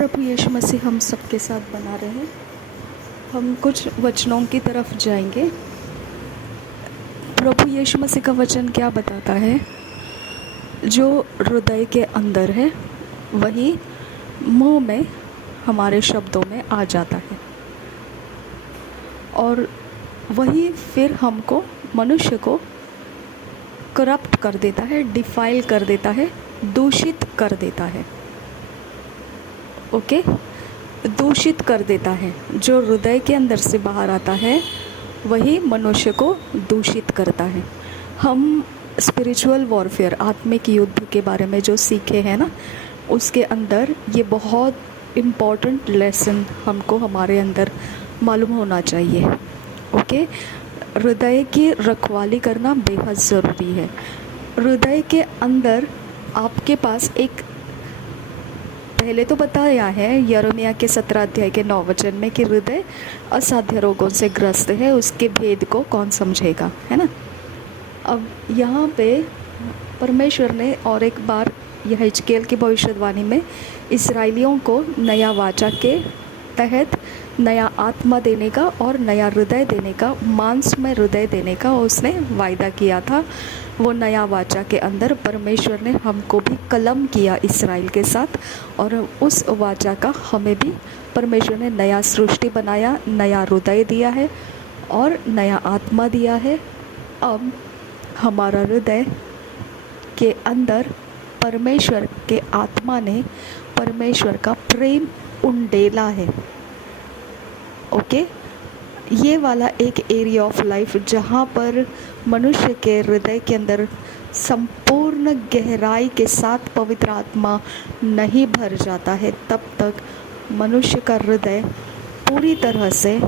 प्रभु यीशु मसीह हम सबके साथ बना रहे। हम कुछ वचनों की तरफ जाएंगे। प्रभु यीशु मसीह का वचन क्या बताता है? जो हृदय के अंदर है वही मुंह में, हमारे शब्दों में आ जाता है, और वही फिर हमको, मनुष्य को करप्ट कर देता है, डिफाइल कर देता है, दूषित कर देता है। ओके, दूषित कर देता है। जो हृदय के अंदर से बाहर आता है वही मनुष्य को दूषित करता है। हम स्पिरिचुअल वॉरफेयर, आत्मिक युद्ध के बारे में जो सीखे हैं ना, उसके अंदर ये बहुत इम्पॉर्टेंट लेसन हमको हमारे अंदर मालूम होना चाहिए। ओके, हृदय की रखवाली करना बेहद ज़रूरी है। हृदय के अंदर आपके पास एक, पहले तो बताया है यिर्मयाह के 17 अध्याय के 9 वचन में कि हृदय असाध्य रोगों से ग्रस्त है, उसके भेद को कौन समझेगा, है ना। अब यहाँ पे परमेश्वर ने और एक बार यह हिजकिय्याह की भविष्यवाणी में इस्राएलियों को नया वाचा के तहत नया आत्मा देने का और नया हृदय देने का, मांस में हृदय देने का उसने वायदा किया था। वो नया वाचा के अंदर परमेश्वर ने हमको भी कलम किया इस्राएल के साथ, और उस वाचा का हमें भी परमेश्वर ने नया सृष्टि बनाया, नया हृदय दिया है और नया आत्मा दिया है। अब हमारा हृदय के अंदर परमेश्वर के आत्मा ने परमेश्वर का प्रेम उंडेला है। ओके, ये वाला एक एरिया ऑफ लाइफ जहाँ पर मनुष्य के हृदय के अंदर संपूर्ण गहराई के साथ पवित्र आत्मा नहीं भर जाता है, तब तक मनुष्य का हृदय पूरी तरह से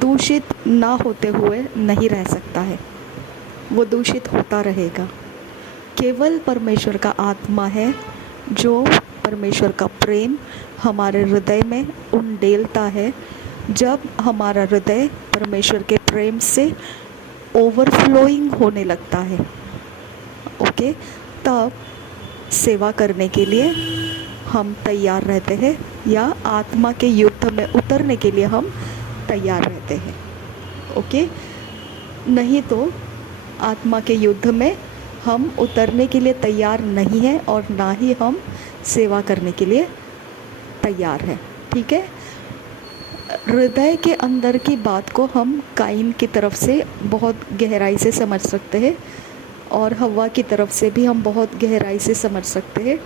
दूषित ना होते हुए नहीं रह सकता है। वो दूषित होता रहेगा। केवल परमेश्वर का आत्मा है जो परमेश्वर का प्रेम हमारे हृदय में उंडेलता है। जब हमारा हृदय परमेश्वर के प्रेम से ओवरफ्लोइंग होने लगता है, ओके, तब सेवा करने के लिए हम तैयार रहते हैं, या आत्मा के युद्ध में उतरने के लिए हम तैयार रहते हैं। ओके, नहीं तो आत्मा के युद्ध में हम उतरने के लिए तैयार नहीं हैं और ना ही हम सेवा करने के लिए तैयार हैं। ठीक है, हृदय के अंदर की बात को हम काइन की तरफ से बहुत गहराई से समझ सकते हैं और हव्वा की तरफ से भी हम बहुत गहराई से समझ सकते हैं।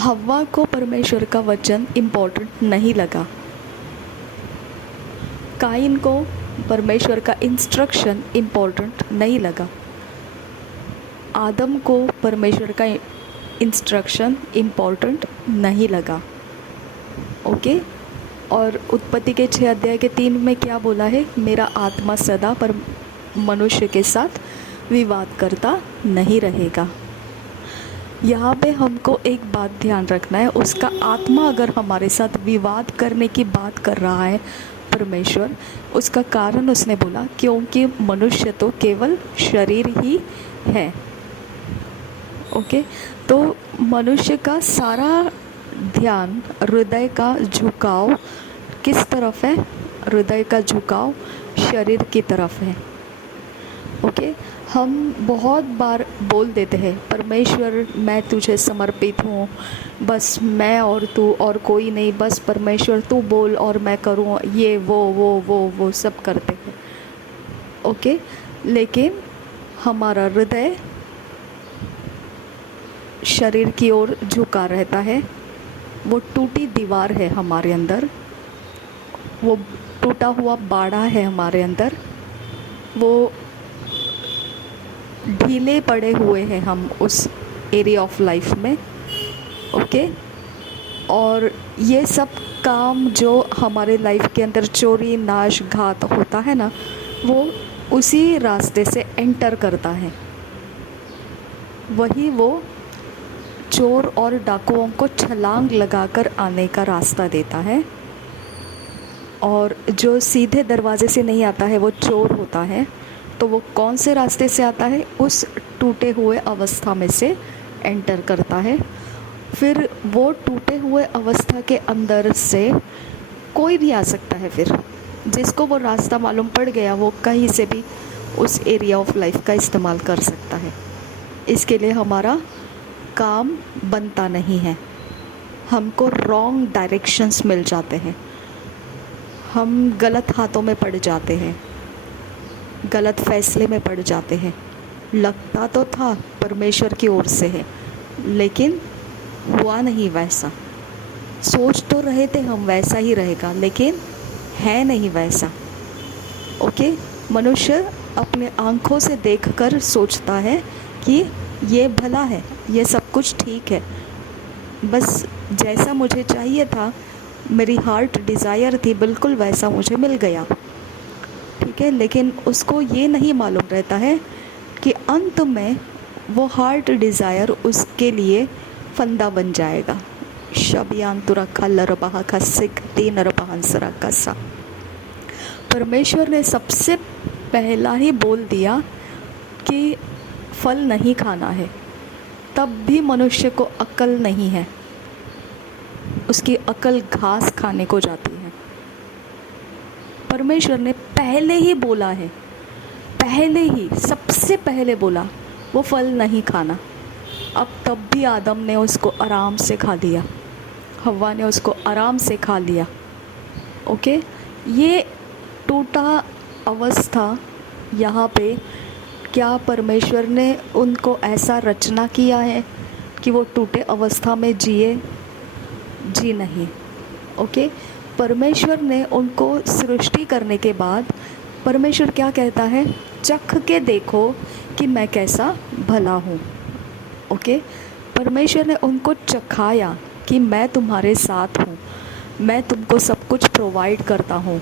हव्वा को परमेश्वर का वचन इम्पोर्टेंट नहीं लगा, काइन को परमेश्वर का इंस्ट्रक्शन इम्पोर्टेंट नहीं लगा, आदम को परमेश्वर का इंस्ट्रक्शन इम्पोर्टेंट नहीं लगा। ओके, और उत्पत्ति के 6 अध्याय के 3 में क्या बोला है? मेरा आत्मा सदा पर मनुष्य के साथ विवाद करता नहीं रहेगा। यहाँ पे हमको एक बात ध्यान रखना है, उसका आत्मा अगर हमारे साथ विवाद करने की बात कर रहा है परमेश्वर, उसका कारण उसने बोला क्योंकि मनुष्य तो केवल शरीर ही है। ओके, तो मनुष्य का सारा ध्यान, हृदय का झुकाव किस तरफ है? हृदय का झुकाव शरीर की तरफ है। ओके, हम बहुत बार बोल देते हैं परमेश्वर मैं तुझे समर्पित हूँ, बस मैं और तू और कोई नहीं, बस परमेश्वर तू बोल और मैं करूँ, ये वो सब करते हैं। ओके, लेकिन हमारा हृदय शरीर की ओर झुका रहता है। वो टूटी दीवार है हमारे अंदर, वो टूटा हुआ बाड़ा है हमारे अंदर, वो ढीले पड़े हुए हैं हम उस एरिया ऑफ लाइफ में। ओके, और ये सब काम जो हमारे लाइफ के अंदर चोरी नाश घात होता है ना, वो उसी रास्ते से एंटर करता है। वही वो चोर और डाकुओं को छलांग लगाकर आने का रास्ता देता है, और जो सीधे दरवाजे से नहीं आता है वो चोर होता है। तो वो कौन से रास्ते से आता है? उस टूटे हुए अवस्था में से एंटर करता है। फिर वो टूटे हुए अवस्था के अंदर से कोई भी आ सकता है। फिर जिसको वो रास्ता मालूम पड़ गया वो कहीं से भी उस एरिया ऑफ लाइफ का इस्तेमाल कर सकता है। इसके लिए हमारा काम बनता नहीं है, हमको रॉन्ग डायरेक्शंस मिल जाते हैं, हम गलत हाथों में पड़ जाते हैं, गलत फैसले में पड़ जाते हैं। लगता तो था परमेश्वर की ओर से है, लेकिन हुआ नहीं वैसा। सोच तो रहे थे हम वैसा ही रहेगा, लेकिन है नहीं वैसा। ओके, मनुष्य अपने आँखों से देखकर सोचता है कि ये भला है, ये सब कुछ ठीक है, बस जैसा मुझे चाहिए था, मेरी हार्ट डिज़ायर थी, बिल्कुल वैसा मुझे मिल गया। ठीक है, लेकिन उसको ये नहीं मालूम रहता है कि अंत में वो हार्ट डिज़ायर उसके लिए फंदा बन जाएगा। शबियांतुरा खल्लर बहा खसिक तीन रबहंसरा कसा। परमेश्वर ने सबसे पहला ही बोल दिया कि फल नहीं खाना है, तब भी मनुष्य को अक्ल नहीं है, उसकी अक्ल घास खाने को जाती है। परमेश्वर ने पहले ही बोला है, पहले ही सबसे पहले बोला वो फल नहीं खाना। अब तब भी आदम ने उसको आराम से खा लिया, हव्वा ने उसको आराम से खा लिया। ओके, ये टूटा अवस्था यहाँ पे क्या परमेश्वर ने उनको ऐसा रचना किया है कि वो टूटे अवस्था में जिए? जी नहीं। ओके, परमेश्वर ने उनको सृष्टि करने के बाद परमेश्वर क्या कहता है? चख के देखो कि मैं कैसा भला हूँ। ओके, परमेश्वर ने उनको चखाया कि मैं तुम्हारे साथ हूँ, मैं तुमको सब कुछ प्रोवाइड करता हूँ,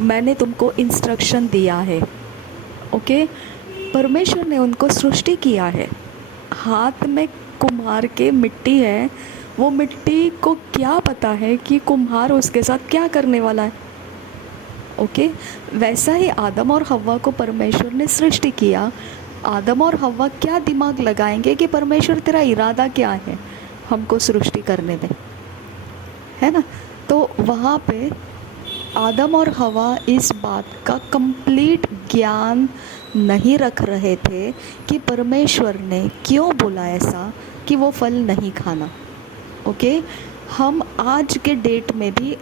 मैंने तुमको इंस्ट्रक्शन दिया है। ओके, परमेश्वर ने उनको सृष्टि किया है, हाथ में कुम्हार के मिट्टी है, वो मिट्टी को क्या पता है कि कुम्हार उसके साथ क्या करने वाला है। ओके, वैसा ही आदम और हव्वा को परमेश्वर ने सृष्टि किया। आदम और हव्वा क्या दिमाग लगाएंगे कि परमेश्वर तेरा इरादा क्या है हमको सृष्टि करने में, है ना? तो वहाँ पे आदम और हव्वा इस बात का कंप्लीट ज्ञान नहीं रख रहे थे कि परमेश्वर ने क्यों बोला ऐसा कि वो फल नहीं खाना। ओके, हम आज के डेट में भी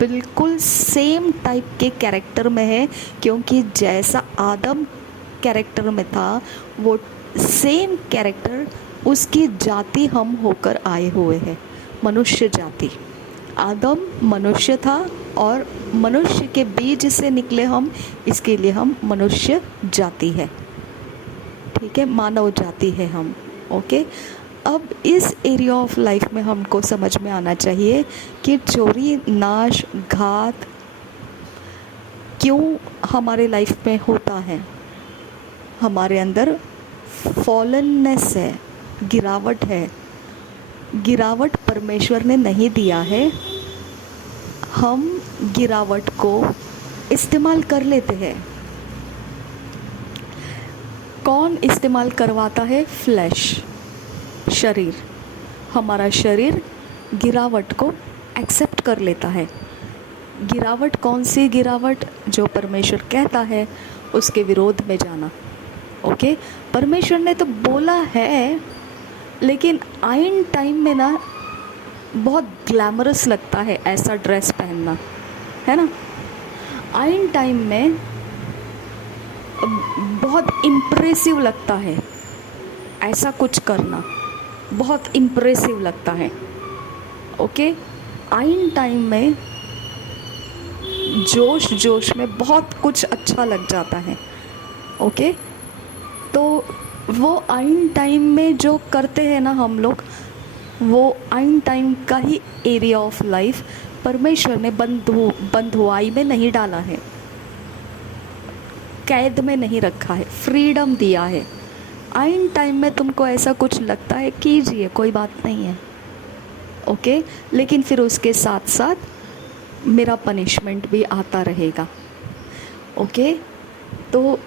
बिल्कुल सेम टाइप के कैरेक्टर में है, क्योंकि जैसा आदम कैरेक्टर में था वो सेम कैरेक्टर उसकी जाति हम होकर आए हुए हैं, मनुष्य जाति। आदम मनुष्य था और मनुष्य के बीज से निकले हम, इसके लिए हम मनुष्य जाति है। ठीक है, मानव जाति है हम। ओके, अब इस एरिया ऑफ लाइफ में हमको समझ में आना चाहिए कि चोरी, नाश, घात क्यों हमारे लाइफ में होता है। हमारे अंदर फॉलननेस है, गिरावट है। गिरावट परमेश्वर ने नहीं दिया है, हम गिरावट को इस्तेमाल कर लेते हैं। कौन इस्तेमाल करवाता है? फ्लैश, शरीर। हमारा शरीर गिरावट को एक्सेप्ट कर लेता है। गिरावट कौन सी गिरावट? जो परमेश्वर कहता है उसके विरोध में जाना। ओके, परमेश्वर ने तो बोला है, लेकिन आइन टाइम में ना बहुत ग्लैमरस लगता है ऐसा ड्रेस पहनना, है ना? आइन टाइम में बहुत इम्प्रेसिव लगता है ऐसा कुछ करना, बहुत इम्प्रेसिव लगता है। ओके, आइन टाइम में जोश जोश में बहुत कुछ अच्छा लग जाता है। ओके, तो वो आइन टाइम में जो करते हैं ना हम लोग, वो आइन टाइम का ही एरिया ऑफ लाइफ परमेश्वर ने बंधुआई में नहीं डाला है, कैद में नहीं रखा है, फ्रीडम दिया है। आइन टाइम में तुमको ऐसा कुछ लगता है, कीजिए, कोई बात नहीं है। ओके, लेकिन फिर उसके साथ साथ मेरा पनिशमेंट भी आता रहेगा। ओके, तो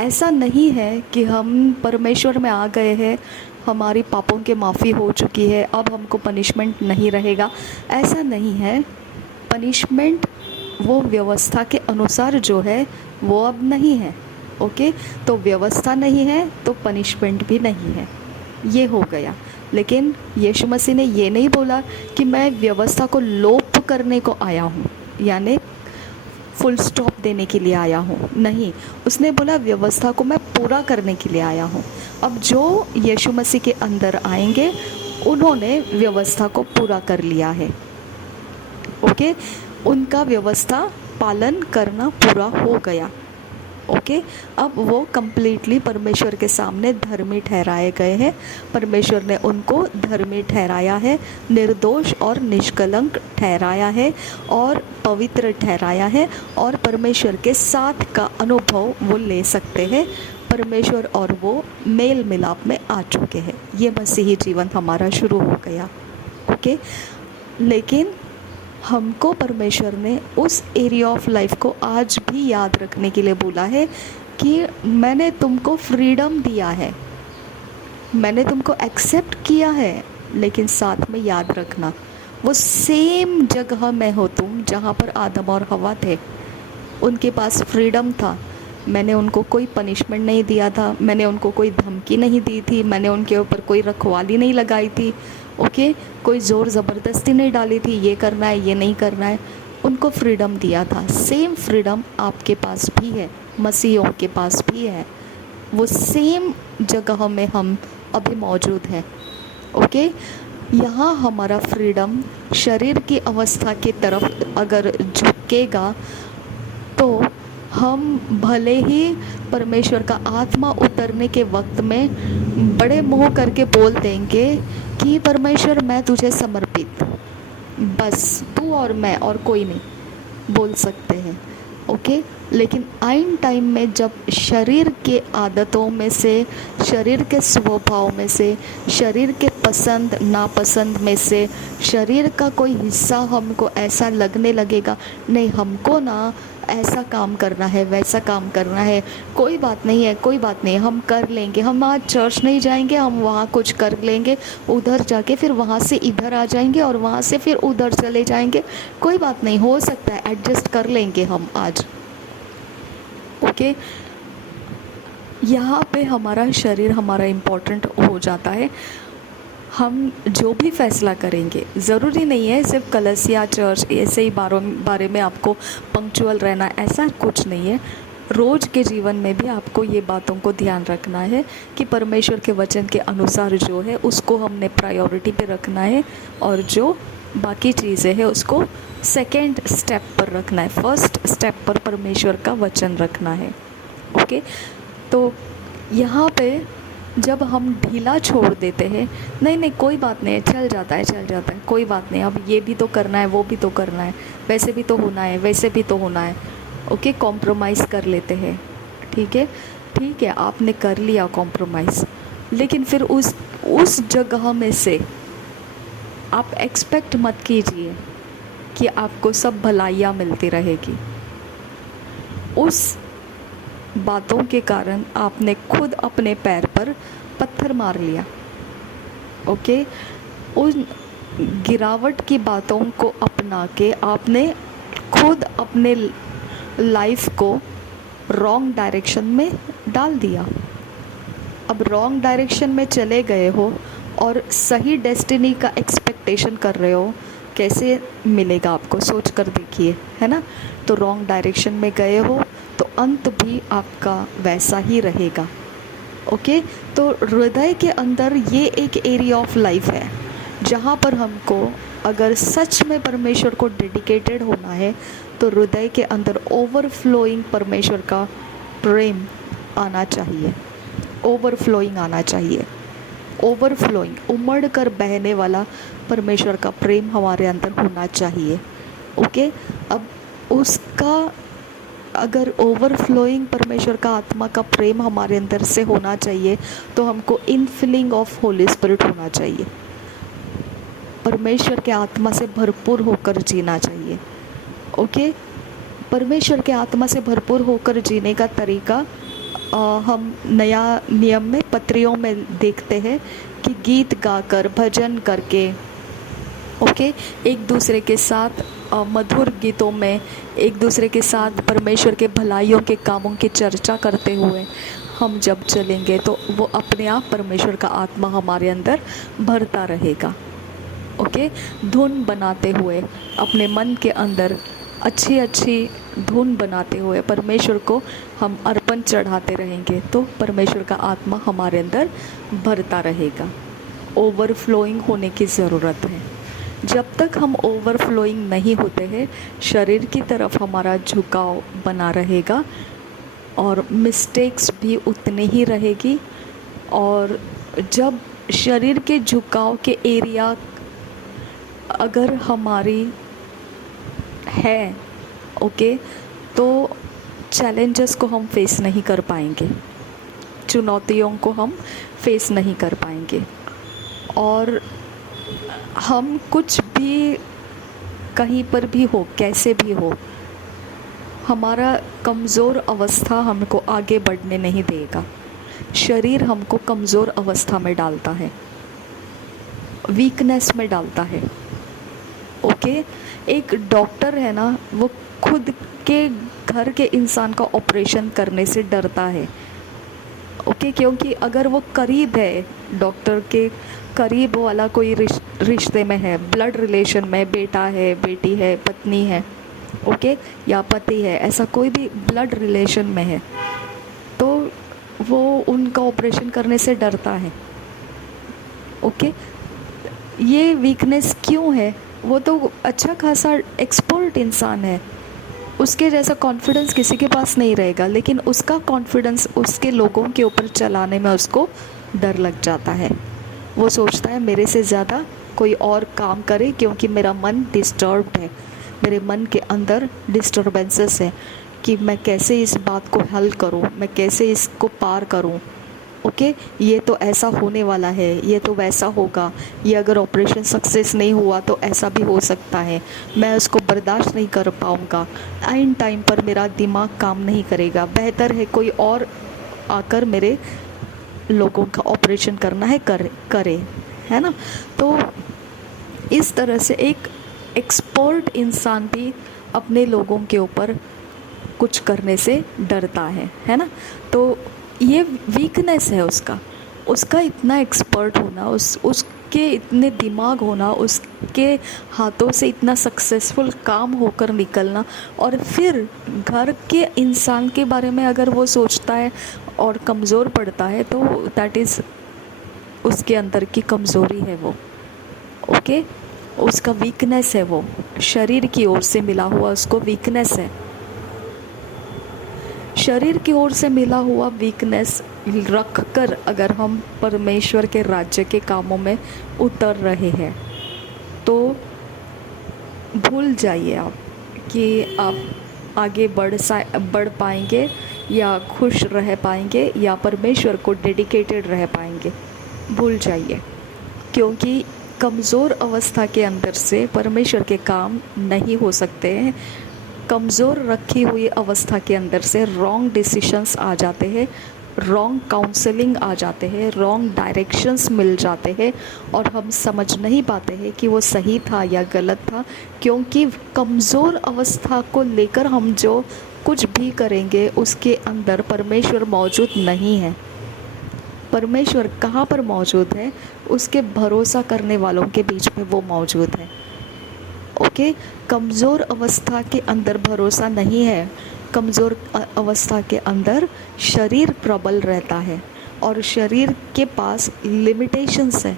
ऐसा नहीं है कि हम परमेश्वर में आ गए हैं, हमारी पापों के माफ़ी हो चुकी है, अब हमको पनिशमेंट नहीं रहेगा। ऐसा नहीं है। पनिशमेंट वो व्यवस्था के अनुसार जो है वो अब नहीं है। ओके, तो व्यवस्था नहीं है तो पनिशमेंट भी नहीं है, ये हो गया। लेकिन यीशु मसीह ने ये नहीं बोला कि मैं व्यवस्था को लोप करने को आया हूँ, यानी फुल स्टॉप देने के लिए आया हूँ। नहीं, उसने बोला व्यवस्था को मैं पूरा करने के लिए आया हूँ। अब जो यीशु मसीह के अंदर आएंगे उन्होंने व्यवस्था को पूरा कर लिया है। ओके, उनका व्यवस्था पालन करना पूरा हो गया। ओके, अब वो कम्प्लीटली परमेश्वर के सामने धर्मी ठहराए गए हैं। परमेश्वर ने उनको धर्मी ठहराया है, निर्दोष और निष्कलंक ठहराया है और पवित्र ठहराया है, और परमेश्वर के साथ का अनुभव वो ले सकते हैं। परमेश्वर और वो मेल मिलाप में आ चुके हैं। ये मसीही जीवन हमारा शुरू हो गया। ओके, लेकिन हमको परमेश्वर ने उस एरिया ऑफ लाइफ को आज भी याद रखने के लिए बोला है कि मैंने तुमको फ्रीडम दिया है, मैंने तुमको एक्सेप्ट किया है, लेकिन साथ में याद रखना वो सेम जगह में हो तुम जहाँ पर आदम और हवा थे। उनके पास फ्रीडम था, मैंने उनको कोई पनिशमेंट नहीं दिया था, मैंने उनको कोई धमकी नहीं दी थी, मैंने उनके ऊपर कोई रखवाली नहीं लगाई थी। ओके, कोई ज़ोर ज़बरदस्ती नहीं डाली थी, ये करना है ये नहीं करना है। उनको फ्रीडम दिया था। सेम फ्रीडम आपके पास भी है, मसीहों के पास भी है। वो सेम जगह में हम अभी मौजूद हैं। ओके, यहाँ हमारा फ्रीडम शरीर की अवस्था की तरफ अगर झुकेगा तो हम भले ही परमेश्वर का आत्मा उतरने के वक्त में बड़े मुँह करके बोल देंगे कि परमेश्वर मैं तुझे समर्पित, बस तू और मैं और कोई नहीं, बोल सकते हैं। ओके, लेकिन आइन टाइम में जब शरीर के आदतों में से, शरीर के स्वभाव में से, शरीर के पसंद नापसंद में से शरीर का कोई हिस्सा हमको ऐसा लगने लगेगा, नहीं हमको ना ऐसा काम करना है, वैसा काम करना है, कोई बात नहीं है, कोई बात नहीं, हम कर लेंगे, हम आज चर्च नहीं जाएंगे, हम वहाँ कुछ कर लेंगे, उधर जाके फिर वहाँ से इधर आ जाएंगे और वहाँ से फिर उधर चले जाएंगे, कोई बात नहीं, हो सकता है एडजस्ट कर लेंगे हम आज। ओके, यहाँ पे हमारा शरीर हमारा इम्पोर्टेंट हो जाता है। हम जो भी फैसला करेंगे, ज़रूरी नहीं है सिर्फ कलसिया चर्च ऐसे ही बारे में आपको पंक्चुअल रहना, ऐसा कुछ नहीं है। रोज़ के जीवन में भी आपको ये बातों को ध्यान रखना है कि परमेश्वर के वचन के अनुसार जो है उसको हमने प्रायोरिटी पे रखना है, और जो बाकी चीज़ें हैं उसको सेकंड स्टेप पर रखना है, फर्स्ट स्टेप पर परमेश्वर का वचन रखना है। ओके, तो यहाँ पे जब हम ढीला छोड़ देते हैं, नहीं नहीं कोई बात नहीं है, चल जाता है, कोई बात नहीं, अब ये भी तो करना है, वो भी तो करना है, वैसे भी तो होना है, वैसे भी तो होना है। ओके, कॉम्प्रोमाइज़ कर लेते हैं। ठीक है, आपने कर लिया कॉम्प्रोमाइज़, लेकिन फिर उस जगह में से आप एक्सपेक्ट मत कीजिए कि आपको सब भलाइयाँ मिलती रहेगी। उस बातों के कारण आपने खुद अपने पैर पर पत्थर मार लिया। ओके, उन गिरावट की बातों को अपना के आपने खुद अपने लाइफ को रॉन्ग डायरेक्शन में डाल दिया। अब रॉन्ग डायरेक्शन में चले गए हो और सही डेस्टिनी का एक्सपेक्टेशन कर रहे हो, कैसे मिलेगा आपको, सोच कर देखिए, है ना। तो रॉन्ग डायरेक्शन में गए हो तो अंत भी आपका वैसा ही रहेगा। ओके, तो हृदय के अंदर ये एक एरिया ऑफ लाइफ है जहाँ पर हमको अगर सच में परमेश्वर को डेडिकेटेड होना है तो हृदय के अंदर ओवरफ्लोइंग परमेश्वर का प्रेम आना चाहिए, ओवरफ्लोइंग आना चाहिए, ओवरफ्लोइंग उमड़ कर बहने वाला परमेश्वर का प्रेम हमारे अंदर होना चाहिए। ओके, अब उसका अगर ओवरफ्लोइंग परमेश्वर का आत्मा का प्रेम हमारे अंदर से होना चाहिए तो हमको इनफिलिंग ऑफ होली स्पिरिट होना चाहिए, परमेश्वर के आत्मा से भरपूर होकर जीना चाहिए। ओके, परमेश्वर के आत्मा से भरपूर होकर जीने का तरीका हम नया नियम में पत्रियों में देखते हैं कि गीत गाकर भजन करके ओके एक दूसरे के साथ मधुर गीतों में एक दूसरे के साथ परमेश्वर के भलाइयों के कामों की चर्चा करते हुए हम जब चलेंगे तो वो अपने आप परमेश्वर का आत्मा हमारे अंदर भरता रहेगा। ओके धुन बनाते हुए अपने मन के अंदर अच्छी अच्छी धुन बनाते हुए परमेश्वर को हम अर्पण चढ़ाते रहेंगे तो परमेश्वर का आत्मा हमारे अंदर भरता रहेगा। ओवरफ्लोइंग होने की ज़रूरत है। जब तक हम ओवरफ्लोइंग नहीं होते हैं शरीर की तरफ हमारा झुकाव बना रहेगा और मिस्टेक्स भी उतने ही रहेगी। और जब शरीर के झुकाव के एरिया अगर हमारी है ओके तो चैलेंजेस को हम फेस नहीं कर पाएंगे, चुनौतियों को हम फेस नहीं कर पाएंगे और हम कुछ भी कहीं पर भी हो कैसे भी हो हमारा कमज़ोर अवस्था हमको आगे बढ़ने नहीं देगा। शरीर हमको कमज़ोर अवस्था में डालता है, वीकनेस में डालता है। ओके एक डॉक्टर है ना वो खुद के घर के इंसान का ऑपरेशन करने से डरता है। ओके क्योंकि अगर वो करीब है डॉक्टर के करीब वाला कोई रिश्ते में है, ब्लड रिलेशन में बेटा है, बेटी है, पत्नी है ओके या पति है, ऐसा कोई भी ब्लड रिलेशन में है तो वो उनका ऑपरेशन करने से डरता है। ओके ये वीकनेस क्यों है? वो तो अच्छा खासा एक्सपर्ट इंसान है, उसके जैसा कॉन्फिडेंस किसी के पास नहीं रहेगा, लेकिन उसका कॉन्फिडेंस उसके लोगों के ऊपर चलाने में उसको डर लग जाता है। वो सोचता है मेरे से ज़्यादा कोई और काम करे क्योंकि मेरा मन डिस्टर्ब्ड है, मेरे मन के अंदर डिस्टर्बेंसेस है कि मैं कैसे इस बात को हल करूं, मैं कैसे इसको पार करूं। ओके ये तो ऐसा होने वाला है, ये तो वैसा होगा, ये अगर ऑपरेशन सक्सेस नहीं हुआ तो ऐसा भी हो सकता है, मैं उसको बर्दाश्त नहीं कर पाऊँगा, आइन टाइम पर मेरा दिमाग काम नहीं करेगा, बेहतर है कोई और आकर मेरे लोगों का ऑपरेशन करना है करे है ना। तो इस तरह से एक एक्सपर्ट इंसान भी अपने लोगों के ऊपर कुछ करने से डरता है ना। तो ये वीकनेस है उसका इतना एक्सपर्ट होना, उसके इतने दिमाग होना, उसके हाथों से इतना सक्सेसफुल काम होकर निकलना और फिर घर के इंसान के बारे में अगर वो सोचता है और कमज़ोर पड़ता है तो दैट इज़ उसके अंदर की कमज़ोरी है वो। ओके उसका वीकनेस है, वो शरीर की ओर से मिला हुआ उसको वीकनेस है। शरीर की ओर से मिला हुआ वीकनेस रख कर अगर हम परमेश्वर के राज्य के कामों में उतर रहे हैं तो भूल जाइए आप कि आप आगे बढ़ पाएंगे या खुश रह पाएंगे या परमेश्वर को डेडिकेटेड रह पाएंगे। भूल जाइए क्योंकि कमज़ोर अवस्था के अंदर से परमेश्वर के काम नहीं हो सकते हैं। कमज़ोर रखी हुई अवस्था के अंदर से रॉन्ग डिसीशंस आ जाते हैं, रॉन्ग काउंसलिंग आ जाते हैं, रॉन्ग डायरेक्शंस मिल जाते हैं और हम समझ नहीं पाते हैं कि वो सही था या गलत था, क्योंकि कमज़ोर अवस्था को लेकर हम जो कुछ भी करेंगे उसके अंदर परमेश्वर मौजूद नहीं है। परमेश्वर कहाँ पर मौजूद है? उसके भरोसा करने वालों के बीच में वो मौजूद है। ओके कमज़ोर अवस्था के अंदर भरोसा नहीं है, कमज़ोर अवस्था के अंदर शरीर प्रबल रहता है और शरीर के पास लिमिटेशंस है।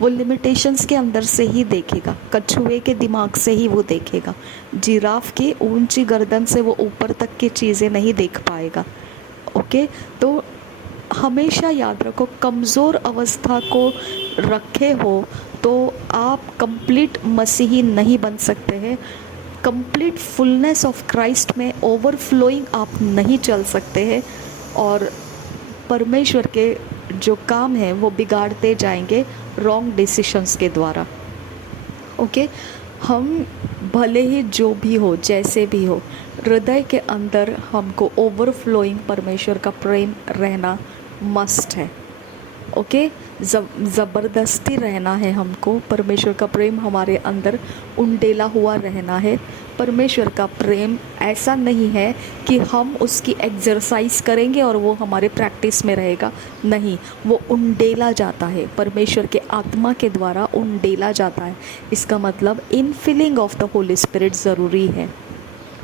वो लिमिटेशंस के अंदर से ही देखेगा, कछुए के दिमाग से ही वो देखेगा, जिराफ की ऊंची गर्दन से वो ऊपर तक की चीज़ें नहीं देख पाएगा। ओके तो हमेशा याद रखो कमज़ोर अवस्था को रखे हो तो आप कंप्लीट मसीही नहीं बन सकते हैं, कंप्लीट फुलनेस ऑफ क्राइस्ट में ओवरफ्लोइंग आप नहीं चल सकते हैं और परमेश्वर के जो काम हैं वो बिगाड़ते जाएंगे रॉन्ग डिसीशंस के द्वारा। ओके हम भले ही जो भी हो, जैसे भी हो, हृदय के अंदर हमको ओवरफ्लोइंग परमेश्वर का प्रेम रहना मस्ट है। ओके, ज़बरदस्ती रहना है हमको, परमेश्वर का प्रेम हमारे अंदर उंडेला हुआ रहना है। परमेश्वर का प्रेम ऐसा नहीं है कि हम उसकी एक्सरसाइज करेंगे और वो हमारे प्रैक्टिस में रहेगा, नहीं, वो उंडेला जाता है, परमेश्वर के आत्मा के द्वारा उंडेला जाता है। इसका मतलब इनफिलिंग ऑफ द होली स्पिरिट ज़रूरी है,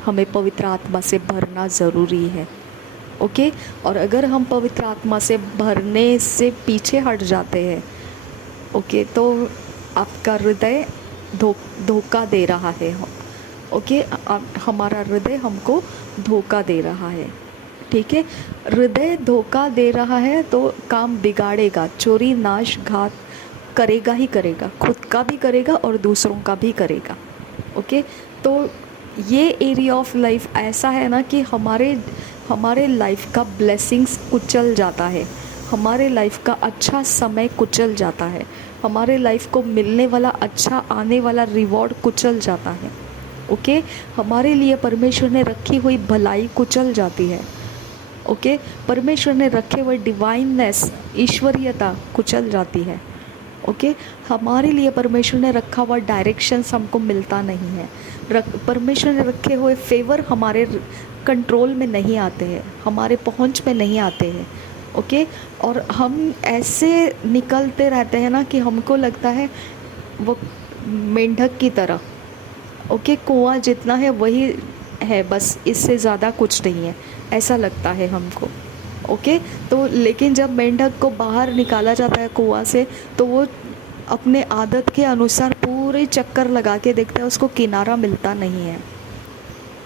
हमें पवित्र आत्मा से भरना ज़रूरी है। ओके, और अगर हम पवित्र आत्मा से भरने से पीछे हट जाते हैं, ओके, तो आपका हृदय धोखा दे रहा है। ओके, हमारा हृदय हमको धोखा दे रहा है। ठीक है, हृदय धोखा दे रहा है तो काम बिगाड़ेगा, चोरी नाश घात करेगा ही करेगा, खुद का भी करेगा और दूसरों का भी करेगा। ओके, तो ये एरिया ऑफ लाइफ ऐसा है ना कि हमारे लाइफ का ब्लेसिंग्स कुचल जाता है, हमारे लाइफ का अच्छा समय कुचल जाता है, हमारे लाइफ को मिलने वाला अच्छा आने वाला रिवॉर्ड कुचल जाता है। ओके, हमारे लिए परमेश्वर ने रखी हुई भलाई कुचल जाती है। ओके, परमेश्वर ने रखे हुए डिवाइननेस, ईश्वरीयता कुचल जाती है। ओके, हमारे लिए परमेश्वर ने रखा हुआ डायरेक्शंस हमको मिलता नहीं है, परमेश्वर ने रखे हुए फेवर हमारे कंट्रोल में नहीं आते हैं, हमारे पहुंच में नहीं आते हैं। ओके, और हम ऐसे निकलते रहते हैं ना कि हमको लगता है वो मेंढक की तरह, ओके, कुआं जितना है वही है, बस इससे ज़्यादा कुछ नहीं है, ऐसा लगता है हमको। ओके, तो लेकिन जब मेंढक को बाहर निकाला जाता है कुआं से, तो वो अपने आदत के अनुसार पूरे चक्कर लगा के देखता है, उसको किनारा मिलता नहीं है।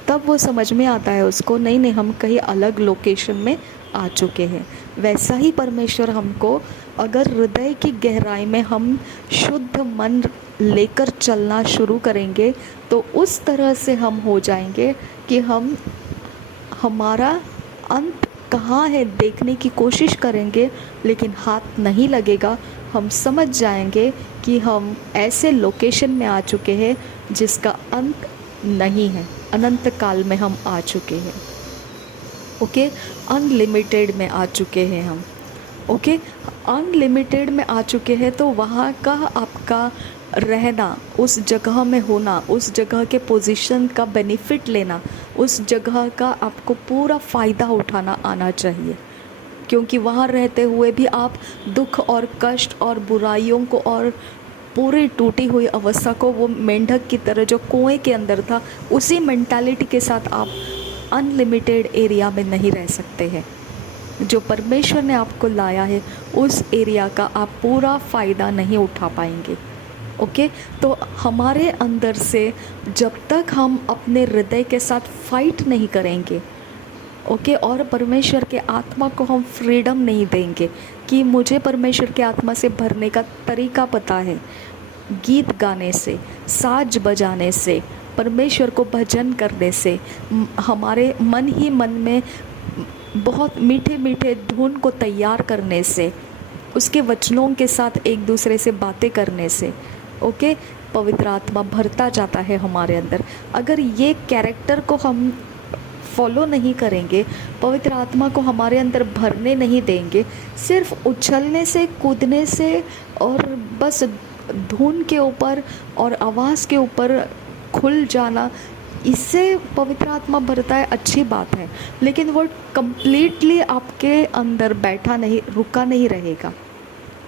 तब वो समझ में आता है उसको, नहीं, हम कहीं अलग लोकेशन में आ चुके हैं। वैसा ही परमेश्वर हमको, अगर हृदय की गहराई में हम शुद्ध मन लेकर चलना शुरू करेंगे, तो उस तरह से हम हो जाएंगे कि हमारा अंत कहाँ है देखने की कोशिश करेंगे, लेकिन हाथ नहीं लगेगा। हम समझ जाएंगे कि हम ऐसे लोकेशन में आ चुके हैं जिसका अंत नहीं है, अनंत काल में हम आ चुके हैं। ओके, अनलिमिटेड में आ चुके हैं हम। ओके, अनलिमिटेड में आ चुके हैं, तो वहाँ का आपका रहना, उस जगह में होना, उस जगह के पोजीशन का बेनिफिट लेना, उस जगह का आपको पूरा फ़ायदा उठाना आना चाहिए, क्योंकि वहाँ रहते हुए भी आप दुख और कष्ट और बुराइयों को और पूरी टूटी हुई अवस्था को, वो मेंढक की तरह जो कुएं के अंदर था, उसी मेंटालिटी के साथ आप अनलिमिटेड एरिया में नहीं रह सकते हैं। जो परमेश्वर ने आपको लाया है, उस एरिया का आप पूरा फ़ायदा नहीं उठा पाएंगे। ओके, तो हमारे अंदर से जब तक हम अपने हृदय के साथ फाइट नहीं करेंगे, ओके, और परमेश्वर के आत्मा को हम फ्रीडम नहीं देंगे कि मुझे परमेश्वर के आत्मा से भरने का तरीका पता है, गीत गाने से, साज बजाने से, परमेश्वर को भजन करने से, हमारे मन ही मन में बहुत मीठे मीठे धुन को तैयार करने से, उसके वचनों के साथ एक दूसरे से बातें करने से, ओके, पवित्र आत्मा भरता जाता है हमारे अंदर। अगर ये कैरेक्टर को हम फॉलो नहीं करेंगे, पवित्र आत्मा को हमारे अंदर भरने नहीं देंगे, सिर्फ उछलने से, कूदने से और बस धुन के ऊपर और आवाज़ के ऊपर खुल जाना, इससे पवित्र आत्मा भरता है, अच्छी बात है, लेकिन वो कंप्लीटली आपके अंदर बैठा नहीं, रुका नहीं रहेगा।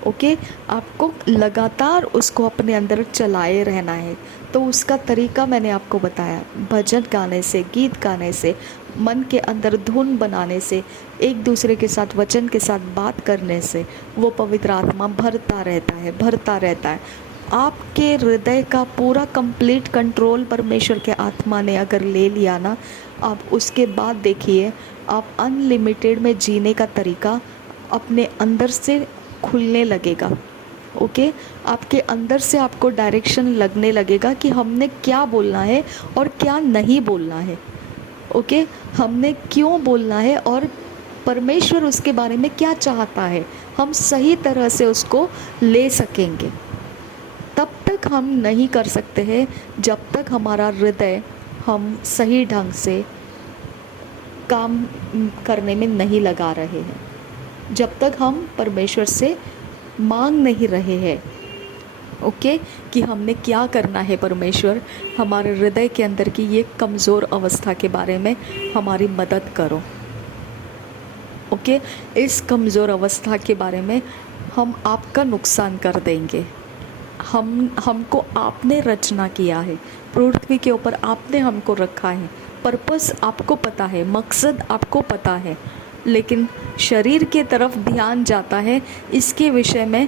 ओके, आपको लगातार उसको अपने अंदर चलाए रहना है। तो उसका तरीका मैंने आपको बताया, भजन गाने से, गीत गाने से, मन के अंदर धुन बनाने से, एक दूसरे के साथ वचन के साथ बात करने से वो पवित्र आत्मा भरता रहता है, भरता रहता है। आपके हृदय का पूरा कंप्लीट कंट्रोल परमेश्वर के आत्मा ने अगर ले लिया ना, आप उसके बाद देखिए, आप अनलिमिटेड में जीने का तरीका अपने अंदर से खुलने लगेगा। ओके, आपके अंदर से आपको डायरेक्शन लगने लगेगा कि हमने क्या बोलना है और क्या नहीं बोलना है। ओके, हमने क्यों बोलना है और परमेश्वर उसके बारे में क्या चाहता है, हम सही तरह से उसको ले सकेंगे। तब तक हम नहीं कर सकते हैं जब तक हमारा हृदय हम सही ढंग से काम करने में नहीं लगा रहे हैं, जब तक हम परमेश्वर से मांग नहीं रहे हैं ओके कि हमने क्या करना है। परमेश्वर, हमारे हृदय के अंदर की ये कमज़ोर अवस्था के बारे में हमारी मदद करो। ओके, इस कमज़ोर अवस्था के बारे में हम आपका नुकसान कर देंगे। हमको आपने रचना किया है, पृथ्वी के ऊपर आपने हमको रखा है, पर्पस आपको पता है, मकसद आपको पता है, लेकिन शरीर के तरफ ध्यान जाता है। इसके विषय में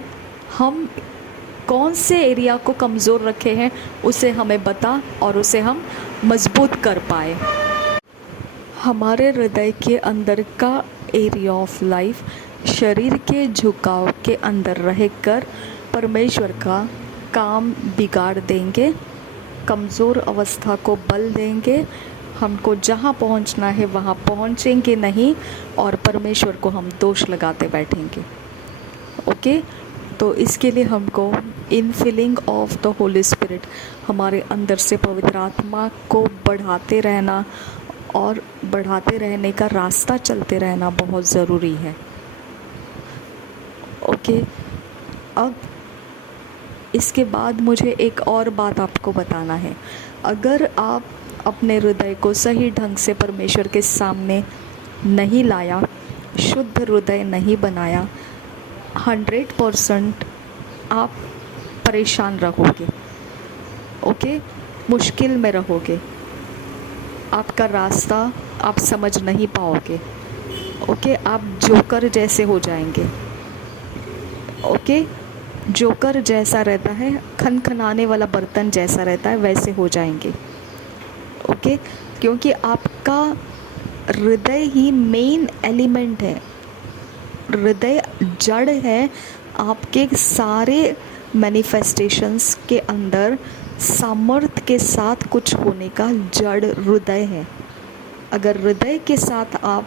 हम कौन से एरिया को कमज़ोर रखे हैं उसे हमें बता और उसे हम मजबूत कर पाए। हमारे हृदय के अंदर का एरिया ऑफ लाइफ शरीर के झुकाव के अंदर रहकर परमेश्वर का काम बिगाड़ देंगे, कमज़ोर अवस्था को बल देंगे, हमको जहाँ पहुँचना है वहाँ पहुँचेंगे नहीं और परमेश्वर को हम दोष लगाते बैठेंगे। ओके, तो इसके लिए हमको in feeling of the Holi spirit हमारे अंदर से पवित्र आत्मा को बढ़ाते रहना और बढ़ाते रहने का रास्ता चलते रहना बहुत ज़रूरी है। ओके, अब इसके बाद मुझे एक और बात आपको बताना है। अगर आप अपने हृदय को सही ढंग से परमेश्वर के सामने नहीं लाया, शुद्ध हृदय नहीं बनाया, 100% आप परेशान रहोगे। ओके, मुश्किल में रहोगे, आपका रास्ता आप समझ नहीं पाओगे। ओके, आप जोकर जैसे हो जाएंगे। ओके, जोकर जैसा रहता है, खनखनाने वाला बर्तन जैसा रहता है, वैसे हो जाएंगे। ओके, क्योंकि आपका हृदय ही मेन एलिमेंट है, हृदय जड़ है। आपके सारे मैनिफेस्टेशंस के अंदर सामर्थ्य के साथ कुछ होने का जड़ हृदय है। अगर हृदय के साथ आप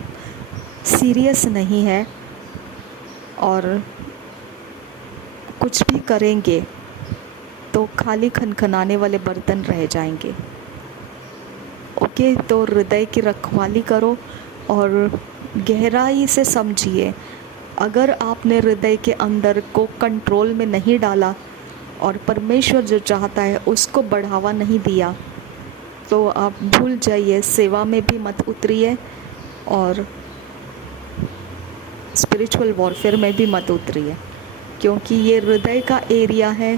सीरियस नहीं है और कुछ भी करेंगे तो खाली खनखनाने वाले बर्तन रह जाएंगे। ओके, तो हृदय की रखवाली करो और गहराई से समझिए। अगर आपने हृदय के अंदर को कंट्रोल में नहीं डाला और परमेश्वर जो चाहता है उसको बढ़ावा नहीं दिया, तो आप भूल जाइए, सेवा में भी मत उतरिए और स्पिरिचुअल वॉरफेयर में भी मत उतरिए, क्योंकि ये हृदय का एरिया है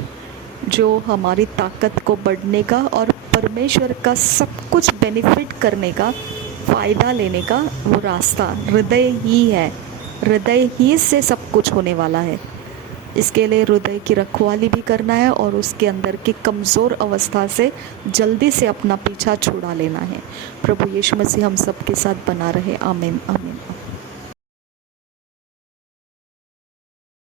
जो हमारी ताकत को बढ़ने का और परमेश्वर का सब कुछ बेनिफिट करने का, फ़ायदा लेने का वो रास्ता हृदय ही है। हृदय ही से सब कुछ होने वाला है। इसके लिए हृदय की रखवाली भी करना है और उसके अंदर की कमज़ोर अवस्था से जल्दी से अपना पीछा छुड़ा लेना है। प्रभु यीशु मसीह हम सब के साथ बना रहे। आमीन, आमीन।